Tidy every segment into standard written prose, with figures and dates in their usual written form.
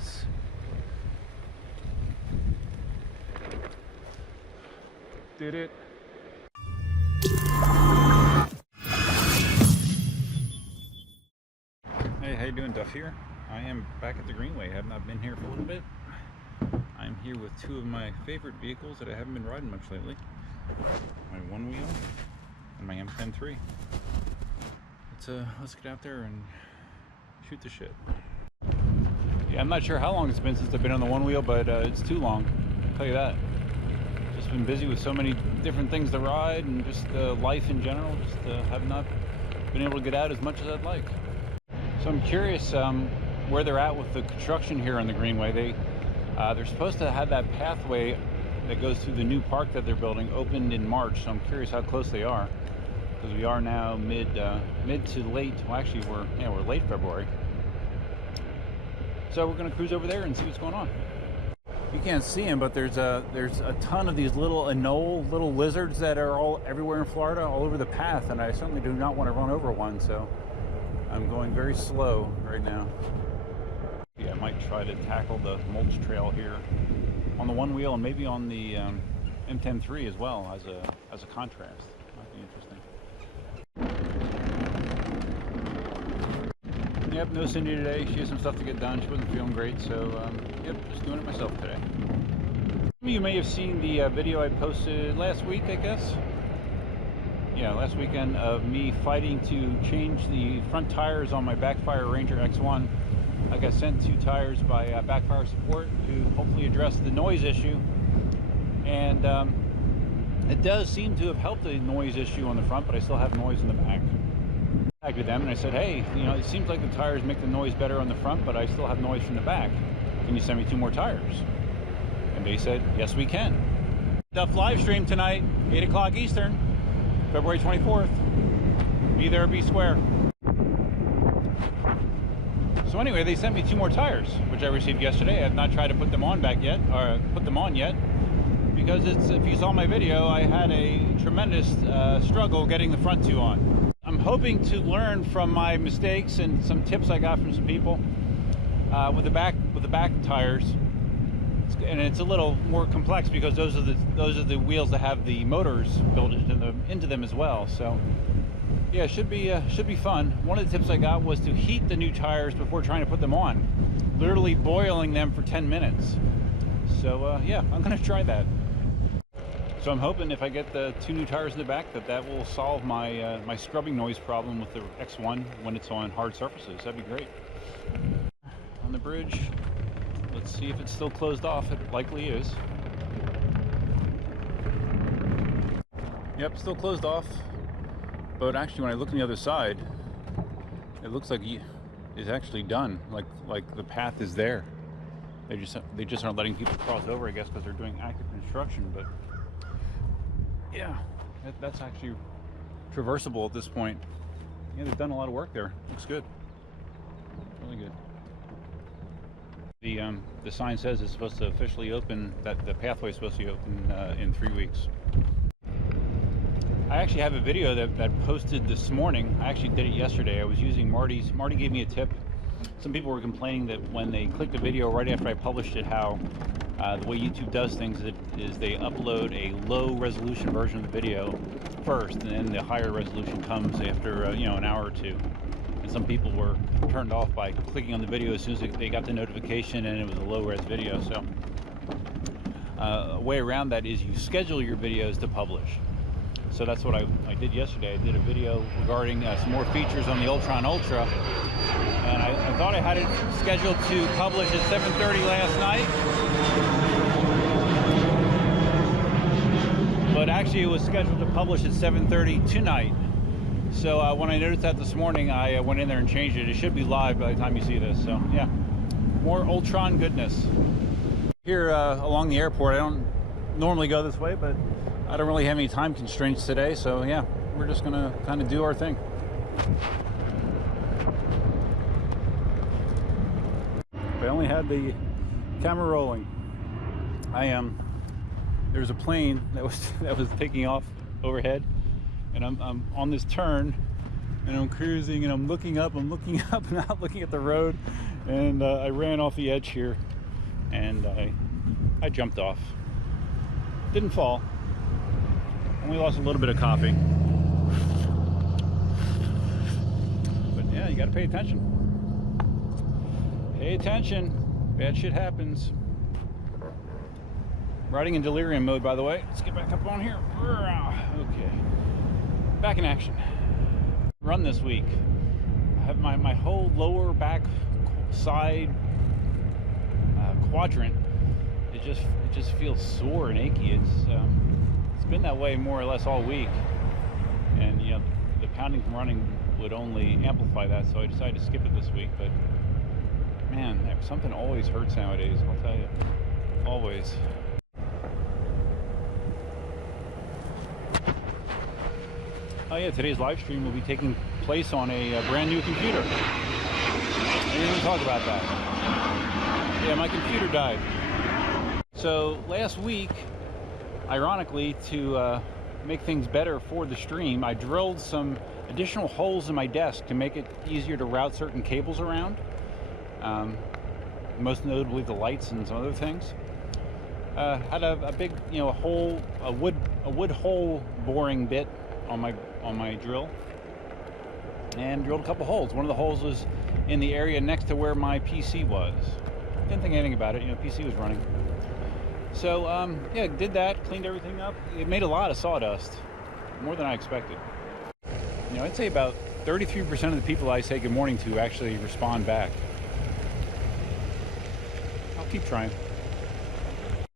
gas. Did it. Hey, how you doing? Duff here. I am back at the Greenway. I have not been here for a little bit. I'm here with two of my favorite vehicles that I haven't been riding much lately. My Onewheel and my Mten 3. Let's get out there and shoot the shit. Yeah, I'm not sure how long it's been since I've been on the Onewheel, but it's too long. I'll tell you that. Just been busy with so many different things to ride and just life in general. Just have not been able to get out as much as I'd like. So I'm curious where they're at with the construction here on the Greenway. They're supposed to have that pathway that goes through the new park that they're building opened in March. So I'm curious how close they are, because we are now mid to late. Well, actually, we're late February. So we're gonna cruise over there and see what's going on. You can't see them, but there's a ton of these little anole, little lizards that are all everywhere in Florida, all over the path, and I certainly do not want to run over one. So I'm going very slow right now. Yeah, I might try to tackle the mulch trail here on the Onewheel and maybe on the Mten 3 as well as a contrast. Might be interesting. Yep, no Cindy today. She has some stuff to get done. She wasn't feeling great, so yep, just doing it myself today. Some of you may have seen the video I posted last week, I guess. Yeah, last weekend, of me fighting to change the front tires on my Backfire Ranger X1. I got sent 2 tires by Backfire Support to hopefully address the noise issue, and it does seem to have helped the noise issue on the front, but I still have noise in the back. I contacted them and I said, hey, you know, it seems like the tires make the noise better on the front, but I still have noise from the back. Can you send me 2 more tires? And they said, yes, we can. Duff live stream tonight, 8 o'clock Eastern, February 24th. Be there, be square. So anyway, they sent me 2 more tires, which I received yesterday. I have not tried to put them on yet, because if you saw my video, I had a tremendous struggle getting the front 2 on. I'm hoping to learn from my mistakes and some tips I got from some people with the back tires, and it's a little more complex because those are the wheels that have the motors built into them as well. So yeah, it should be fun. One of the tips I got was to heat the new tires before trying to put them on, literally boiling them for 10 minutes. So yeah, I'm gonna try that. So I'm hoping if I get the 2 new tires in the back that will solve my my scrubbing noise problem with the X1 when it's on hard surfaces. That'd be great. On the bridge, let's see if it's still closed off. It likely is. Yep, still closed off. But actually, when I look on the other side, it looks like it's actually done. Like the path is there. They just aren't letting people cross over, I guess, because they're doing active construction. But yeah, that's actually traversable at this point. Yeah, they've done a lot of work there. Looks good. Really good. The sign says it's supposed to officially open, that the pathway is supposed to be open in 3 weeks. I actually have a video that posted this morning. I actually did it yesterday. I was using Marty gave me a tip. Some people were complaining that when they clicked the video right after I published it, how the way YouTube does things is they upload a low resolution version of the video first, and then the higher resolution comes after you know, an hour or 2. And some people were turned off by clicking on the video as soon as they got the notification and it was a low res video. So a way around that is you schedule your videos to publish. So that's what I did yesterday. I did a video regarding some more features on the Ultron Ultra, and I thought I had it scheduled to publish at 7:30 last night, but actually it was scheduled to publish at 7:30 tonight. So when I noticed that this morning, I went in there and changed it. It should be live by the time you see this. So yeah, more Ultron goodness. Here along the airport, I don't normally go this way, but I don't really have any time constraints today, so yeah, we're just gonna kind of do our thing. If I only had the camera rolling. There's a plane that was taking off overhead, and I'm on this turn, and I'm cruising, and I'm looking up, and not looking at the road, And I ran off the edge here, and I jumped off. Didn't fall. Only lost a little bit of coffee. But yeah, you gotta pay attention. Pay attention. Bad shit happens. Riding in delirium mode, by the way. Let's get back up on here. Okay. Back in action. Run this week. I have my whole lower back side quadrant. It just feels sore and achy. It's been that way more or less all week, and you know the pounding from running would only amplify that. So I decided to skip it this week. But man, something always hurts nowadays. I'll tell you, always. Oh yeah, today's live stream will be taking place on a brand new computer. I didn't even talk about that. Yeah, my computer died. So last week, ironically, to make things better for the stream, I drilled some additional holes in my desk to make it easier to route certain cables around. Most notably the lights and some other things. Had a big, you know, a wood hole boring bit on my drill, and drilled a couple holes. One of the holes was in the area next to where my PC was. Didn't think anything about it, you know, PC was running. So yeah, did that, cleaned everything up. It made a lot of sawdust, more than I expected. You know, I'd say about 33% of the people I say good morning to actually respond back. I'll keep trying.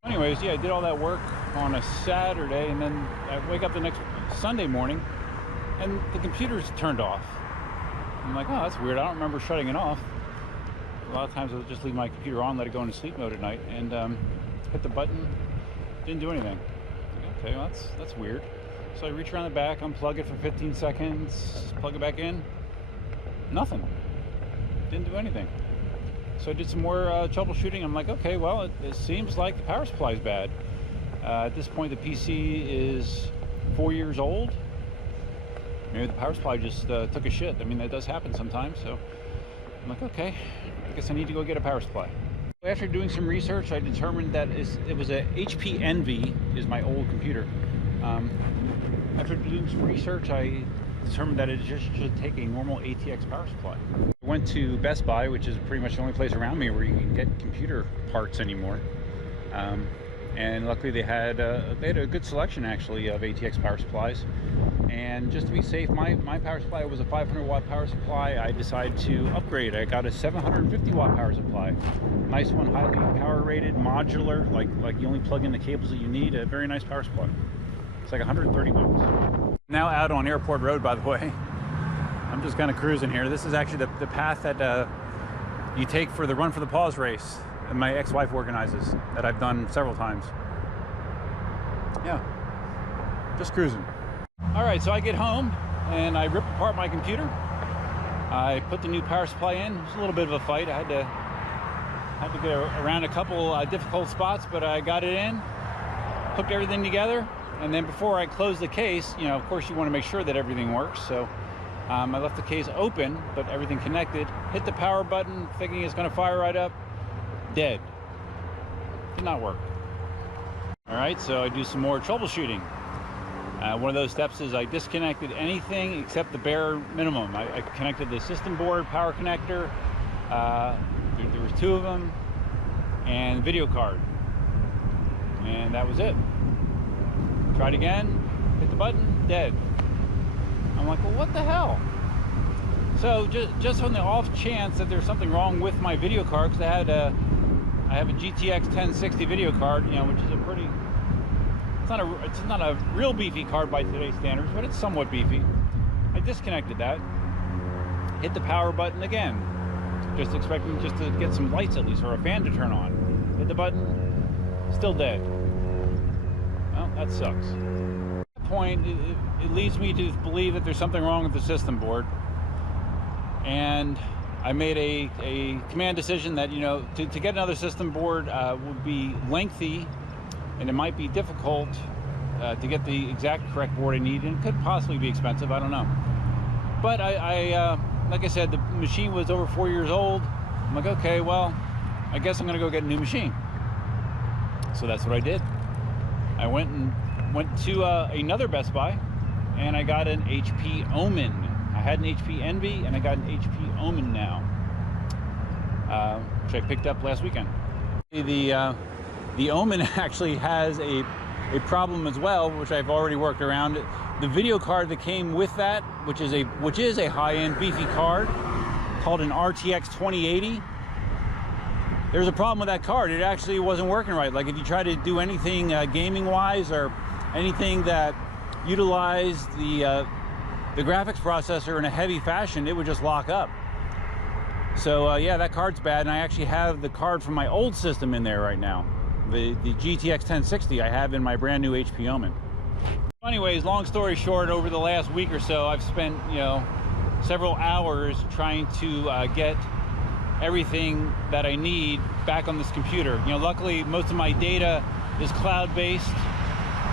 Anyways, yeah, I did all that work on a Saturday, and then I wake up the next Sunday morning and the computer's turned off. I'm like, oh, that's weird. I don't remember shutting it off. A lot of times I'll just leave my computer on, let it go into sleep mode at night, and hit the button, didn't do anything. Okay, well, that's weird. So I reach around the back, unplug it for 15 seconds, plug it back in, nothing. Didn't do anything. So I did some more troubleshooting. I'm like, okay, well, it seems like the power supply is bad. At this point, the PC is 4 years old. Maybe the power supply just took a shit. I mean, that does happen sometimes. So I'm like, okay, I guess I need to go get a power supply. After doing some research, I determined that it was a HP Envy, is my old computer. After doing some research, I determined that it just should take a normal ATX power supply. I went to Best Buy, which is pretty much the only place around me where you can get computer parts anymore. And luckily they had a good selection actually of ATX power supplies. And just to be safe, my power supply was a 500 watt power supply. I decided to upgrade. I got a 750 watt power supply. Nice one, highly power rated, modular, like you only plug in the cables that you need. A very nice power supply. It's like 130 bucks. Now out on Airport Road, by the way. I'm just kind of cruising here. This is actually the path that you take for the Run for the Paws race that my ex-wife organizes, that I've done several times. Yeah, just cruising. All right, so I get home and I rip apart my computer. I put the new power supply in. It was a little bit of a fight. I had to get around a couple difficult spots, but I got it in, hooked everything together, and then before I close the case, you know, of course you want to make sure that everything works. So I left the case open, but everything connected. Hit the power button, thinking it's going to fire right up. Dead. Did not work. All right, so I do some more troubleshooting. One of those steps is I disconnected anything except the bare minimum. I connected the system board, power connector, there was two of them, and video card. And that was it. Tried again, hit the button, dead. I'm like, well, what the hell? So just on the off chance that there's something wrong with my video card, because I have a GTX 1060 video card, you know, which is a pretty, it's not a real beefy card by today's standards, but it's somewhat beefy. I disconnected that, hit the power button again, just expecting just to get some lights at least, or a fan to turn on. Hit the button, still dead. Well, that sucks. At that point, it leads me to believe that there's something wrong with the system board. And I made a command decision that, you know, to get another system board would be lengthy, and it might be difficult to get the exact correct board I need, and it could possibly be expensive, I don't know. But I like I said, the machine was over 4 years old, I'm like, okay, well, I guess I'm gonna go get a new machine. So that's what I did. I went to another Best Buy, and I got an HP Omen. I had an HP Envy, and I got an HP Omen now, which I picked up last weekend. The Omen actually has a problem as well, which I've already worked around. The video card that came with that, which is a high-end beefy card called an RTX 2080. There's a problem with that card. It actually wasn't working right. Like if you try to do anything gaming-wise or anything that utilized the graphics processor in a heavy fashion, it would just lock up. So yeah, that card's bad, and I actually have the card from my old system in there right now. The GTX 1060 I have in my brand new HP Omen. Anyways, long story short, over the last week or so, I've spent, you know, several hours trying to get everything that I need back on this computer. You know, luckily most of my data is cloud-based,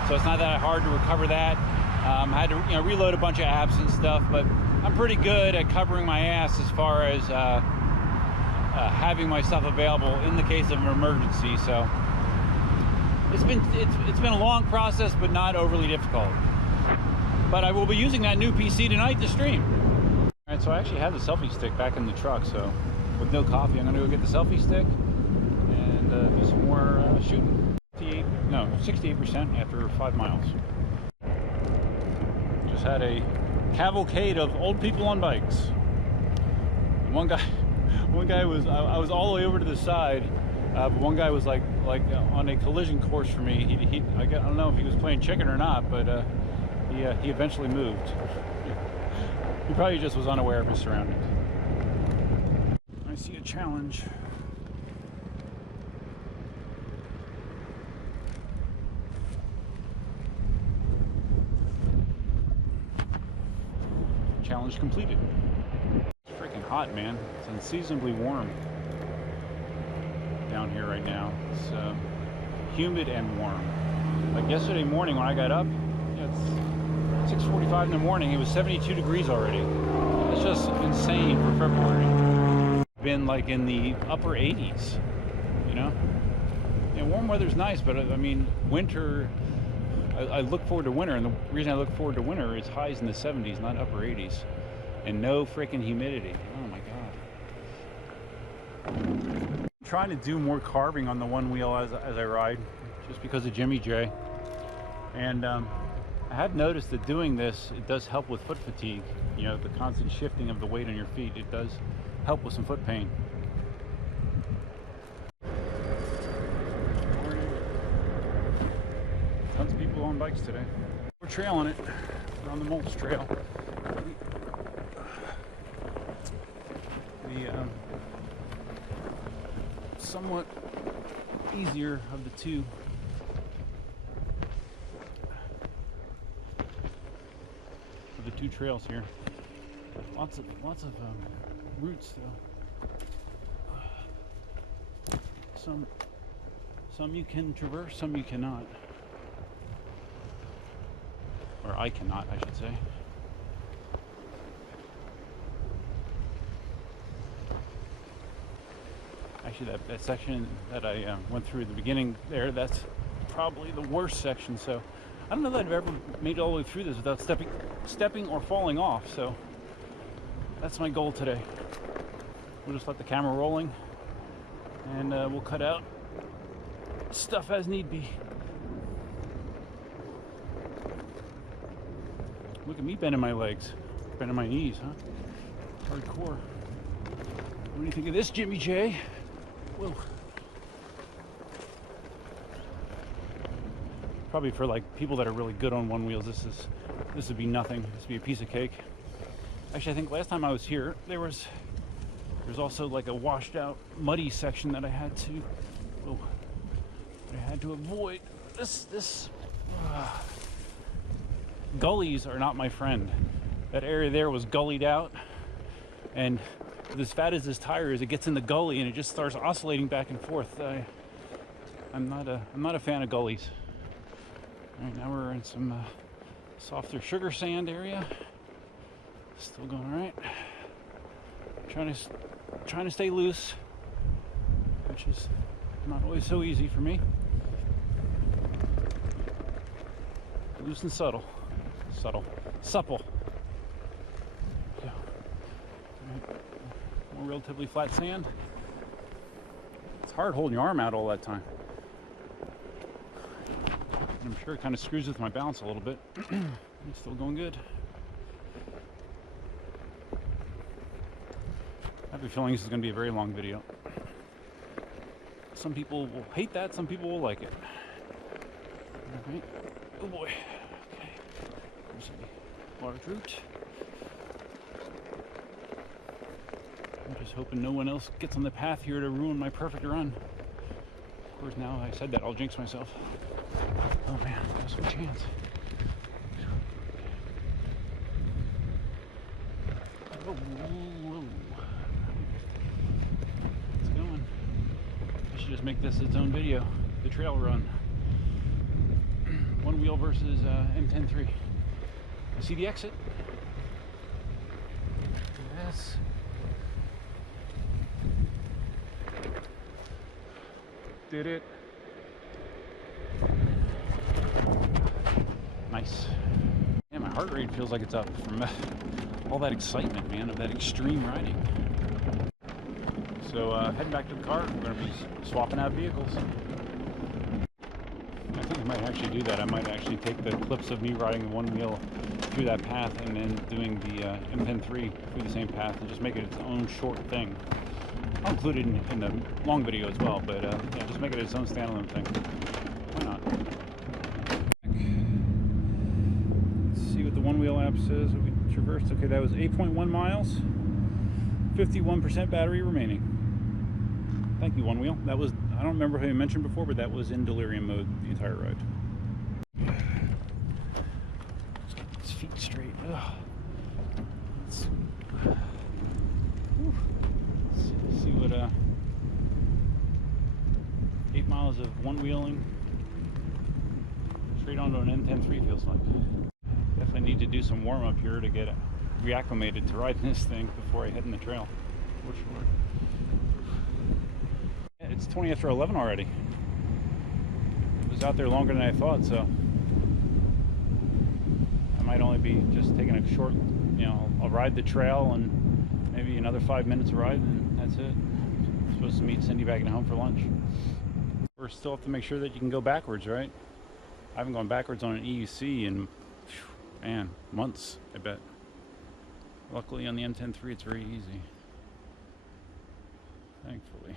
so it's not that hard to recover that. I had to, you know, reload a bunch of apps and stuff, but I'm pretty good at covering my ass as far as having my stuff available in the case of an emergency. So it's been a long process, but not overly difficult. But I will be using that new PC tonight to stream. All right, so I actually have the selfie stick back in the truck, so with no coffee, I'm gonna go get the selfie stick and do some more shooting. 68% after 5 miles. Just had a cavalcade of old people on bikes. One guy was, I was all the way over to the side, but one guy was like on a collision course for me. I don't know if he was playing chicken or not, but he eventually moved. He probably just was unaware of his surroundings. I see a challenge. Challenge completed. It's freaking hot, man. It's unseasonably warm down here right now. It's humid and warm. Like yesterday morning when I got up, yeah, it's 6:45 in the morning. It was 72 degrees already. It's just insane for February. Been like in the upper 80s, you know? And warm weather's nice, but I mean, winter, I look forward to winter, and the reason I look forward to winter is highs in the 70s, not upper 80s. And no freaking humidity. Oh my God. I'm trying to do more carving on the one wheel as I ride, just because of Jimmy J. And I have noticed that doing this, it does help with foot fatigue. You know, the constant shifting of the weight on your feet, it does help with some foot pain. Tons of people on bikes today. We're trailing it. We're on the Mulch Trail. The somewhat easier of the two. Of the two trails here. Lots of routes though. Some you can traverse, some you cannot. Or I cannot, I should say. Actually, that section that I went through at the beginning there, that's probably the worst section. So I don't know that I've ever made it all the way through this without stepping or falling off. So that's my goal today. We'll just let the camera rolling, and we'll cut out stuff as need be. Look at me bending my legs, bending my knees, huh? Hardcore. What do you think of this, Jimmy J? Whoa. Probably for like people that are really good on one wheels, this would be nothing. This would be a piece of cake. Actually, I think last time I was here, there's also like a washed out, muddy section that I had to avoid. This gullies are not my friend. That area there was gullied out, and as fat as this tire is, it gets in the gully and it just starts oscillating back and forth. I'm not a fan of gullies. All right, now we're in some softer sugar sand area. Still going all right. Trying to stay loose. which is not always so easy for me. Loose and subtle. Supple. Yeah. Right. More relatively flat sand. It's hard holding your arm out all that time. And I'm sure it kind of screws with my balance a little bit. It's still going good. I have a feeling this is going to be a very long video. Some people will hate that, some people will like it. Alright. Oh boy. Okay. There's a large root. I'm just hoping no one else gets on the path here to ruin my perfect run. Of course, now I said that, I'll jinx myself. Oh man, that was my chance. Oh, whoa. It's going. I should just make this its own video. The trail run. Onewheel versus Mten3. I see the exit. Yes. Did it. Nice. Yeah, my heart rate feels like it's up from all that excitement, man, of that extreme riding. So heading back to the car, we're going to be swapping out vehicles. I think I might actually do that. I might actually take the clips of me riding the Onewheel through that path and then doing the Mten3 through the same path and just make it its own short thing. I'll include it in the long video as well, but yeah, just make it its own standalone thing. Why not? Let's see what the Onewheel app says. We traversed. Okay, that was 8.1 miles, 51% battery remaining. Thank you, Onewheel. That was, I don't remember who you mentioned before, but that was in delirium mode the entire ride. Let's get these feet straight. Ugh. Let's see what 8 miles of one-wheeling straight onto an Mten3 feels like. Definitely need to do some warm-up here to get reacclimated to riding this thing before I head in the trail. For sure. It's 20 after 11 already. It was out there longer than I thought, so I might only be just taking a short, you know, I'll ride the trail and maybe another 5 minutes of ride, and that's it. I'm supposed to meet Cindy back at home for lunch. We still have to make sure that you can go backwards, right? I haven't gone backwards on an EUC in, man, months, I bet. Luckily on the Mten3 it's very easy. Thankfully.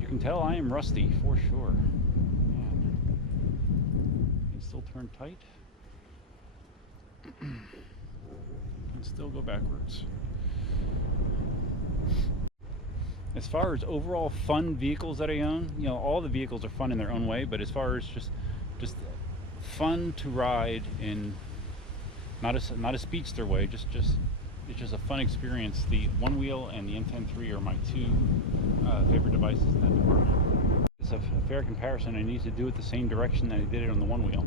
You can tell I am rusty, for sure. Man. Can still turn tight. And still go backwards. As far as overall fun vehicles that I own, you know, all the vehicles are fun in their own way, but as far as just fun to ride in, not a speedster way, it's just a fun experience. The Onewheel and the Mten3 are my two favorite devices in that department. It's a fair comparison. I need to do it the same direction that I did it on the Onewheel.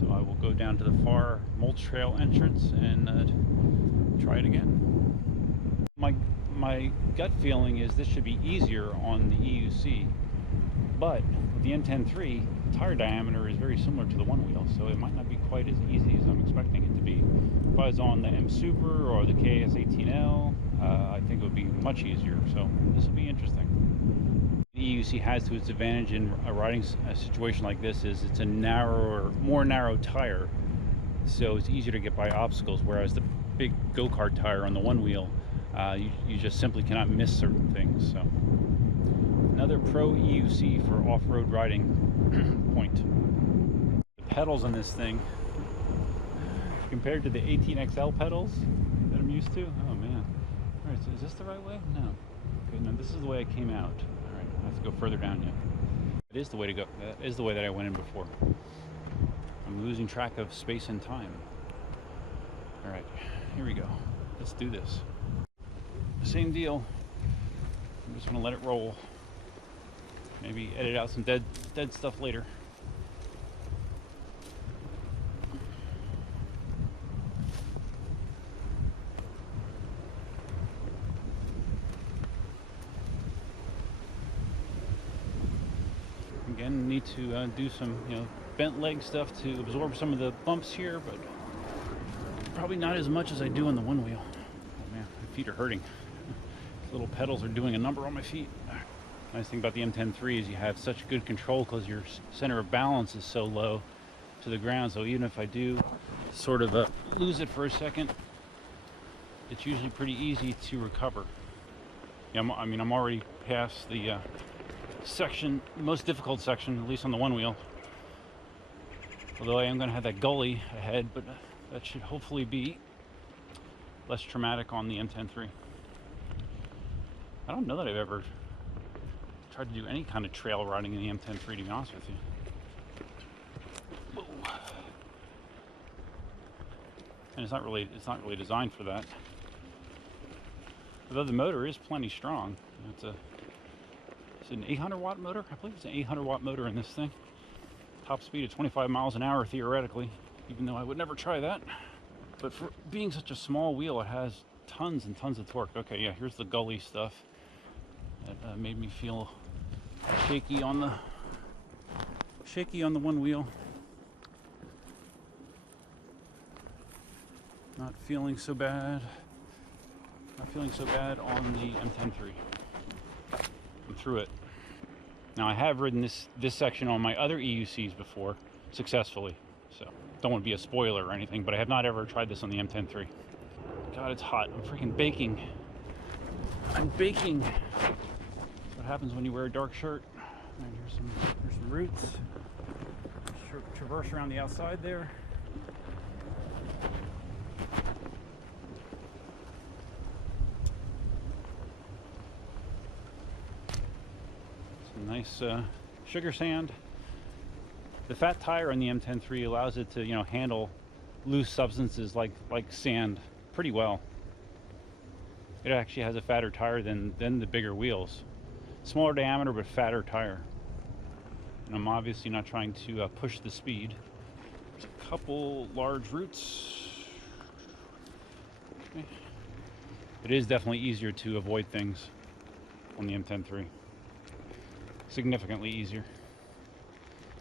So I will go down to the far mulch trail entrance and try it again. My gut feeling is this should be easier on the EUC, but with the Mten3, the tire diameter is very similar to the Onewheel, so it might not be quite as easy as I'm expecting it to be. If I was on the M Super or the KS18L, I think it would be much easier, so this will be interesting. The EUC has to its advantage in a riding situation like this is it's a more narrow tire, so it's easier to get by obstacles, whereas the big go-kart tire on the Onewheel, you just simply cannot miss certain things. So another pro EUC for off-road riding point. The pedals on this thing compared to the 18XL pedals that I'm used to, oh man. All right, so is this the right way? No. Okay, no, this is the way I came out. All right, I have to go further down yet. It is the way to go. That is the way that I went in before. I'm losing track of space and time. All right, here we go. Let's do this. Same deal. I'm just gonna let it roll. Maybe edit out some dead stuff later. Again, need to do some, bent leg stuff to absorb some of the bumps here, but probably not as much as I do on the Onewheel. Oh man, my feet are hurting. These little pedals are doing a number on my feet. Nice thing about the M10-3 is you have such good control because your center of balance is so low to the ground. So even if I do sort of lose it for a second, it's usually pretty easy to recover. Yeah, I'm already past the section, the most difficult section, at least on the Onewheel. Although I am going to have that gully ahead, but that should hopefully be less traumatic on the M10-3. I don't know that I've ever tried to do any kind of trail riding in the M10-3, to be honest with you. Whoa. And it's not really designed for that. Although the motor is plenty strong. It's an 800 watt motor. I believe it's an 800 watt motor in this thing. Top speed of 25 miles an hour theoretically, even though I would never try that. But for being such a small wheel, it has tons and tons of torque. Okay, yeah, here's the gully stuff. That made me feel shaky on the Onewheel. Not feeling so bad. Not feeling so bad on the M10-3. I'm through it. Now I have ridden this section on my other EUCs before successfully, so don't want to be a spoiler or anything, but I have not ever tried this on the M10-3. God, it's hot. I'm freaking baking. I'm baking. That's what happens when you wear a dark shirt. And here's some roots. Traverse around the outside there. Some nice sugar sand. The fat tire on the M10-3 allows it to, handle loose substances like sand pretty well. It actually has a fatter tire than the bigger wheels. Smaller diameter, but fatter tire. And I'm obviously not trying to push the speed. There's a couple large roots. Okay. It is definitely easier to avoid things on the M10-3. Significantly easier.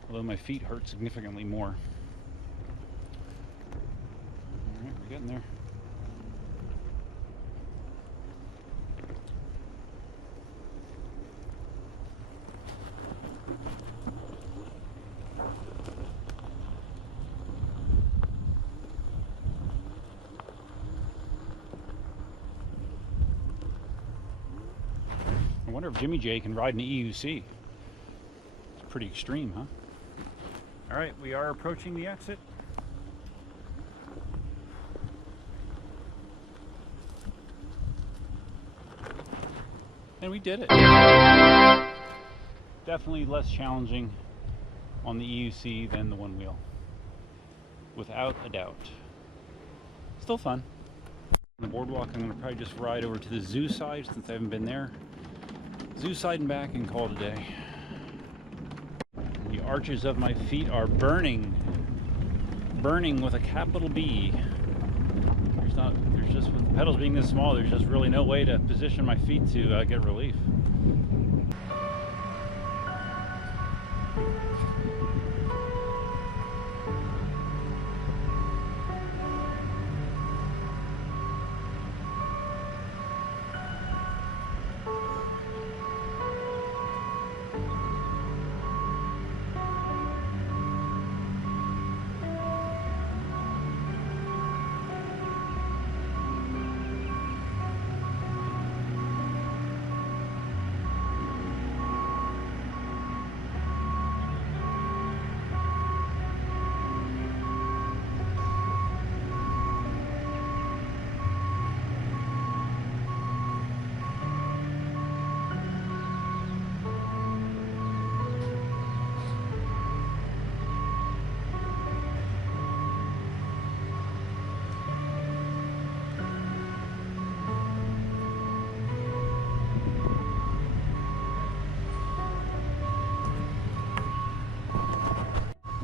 Although my feet hurt significantly more. Alright, we're getting there. I wonder if Jimmy J can ride an EUC. It's pretty extreme, huh? All right, we are approaching the exit. And we did it. Definitely less challenging on the EUC than the Onewheel. Without a doubt. Still fun. On the boardwalk, I'm going to probably just ride over to the zoo side since I haven't been there. Zoo side and back and call it a day. The arches of my feet are burning. Burning with a capital B. There's just, with the pedals being this small, there's just really no way to position my feet to get relief.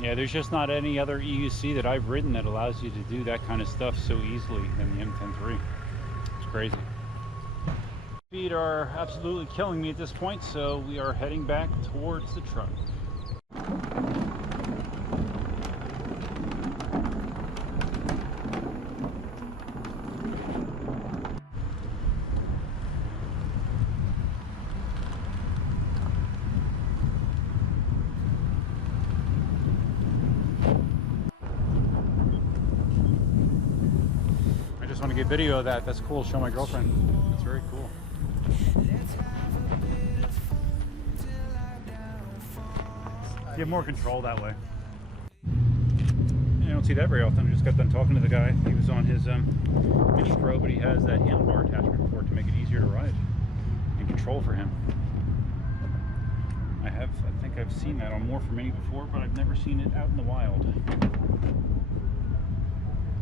Yeah, there's just not any other EUC that I've ridden that allows you to do that kind of stuff so easily than the M10-3. It's crazy. Feet are absolutely killing me at this point, so we are heading back towards the truck. I just want to get video of that. That's cool. Show my girlfriend. That's very cool. You have more control that way. You don't see that very often. I just got done talking to the guy. He was on his Mini Pro, but he has that handlebar attachment for it to make it easier to ride and control for him. I think I've seen that on More for Mini before, but I've never seen it out in the wild.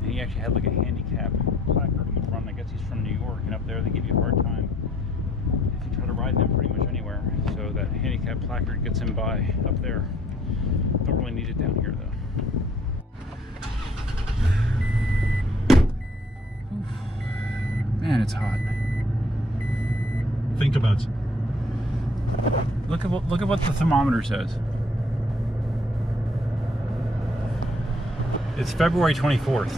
And he actually had like a handicap placard on the front. I guess he's from New York, and up there they give you a hard time if you try to ride them pretty much anywhere. So that handicap placard gets him by up there. Don't really need it down here though. Man, it's hot. Think about it. Look at what the thermometer says. It's February 24th.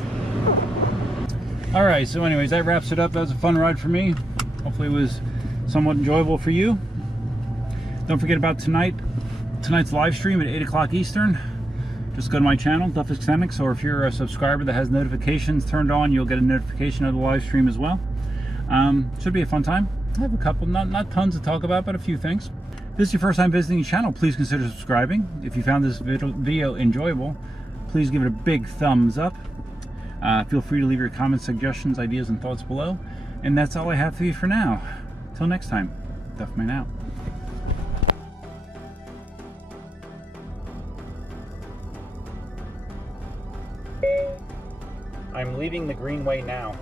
All right, so anyways, that wraps it up. That was a fun ride for me. Hopefully it was somewhat enjoyable for you. Don't forget about tonight's live stream at 8 o'clock Eastern. Just go to my channel, Duffus Scenic, or if you're a subscriber that has notifications turned on, you'll get a notification of the live stream as well. Should be a fun time. I have a couple, not tons to talk about, but a few things. If this is your first time visiting the channel, please consider subscribing. If you found this video enjoyable, please give it a big thumbs up. Feel free to leave your comments, suggestions, ideas, and thoughts below. And that's all I have for you for now. Till next time, Duffman out. I'm leaving the Greenway now.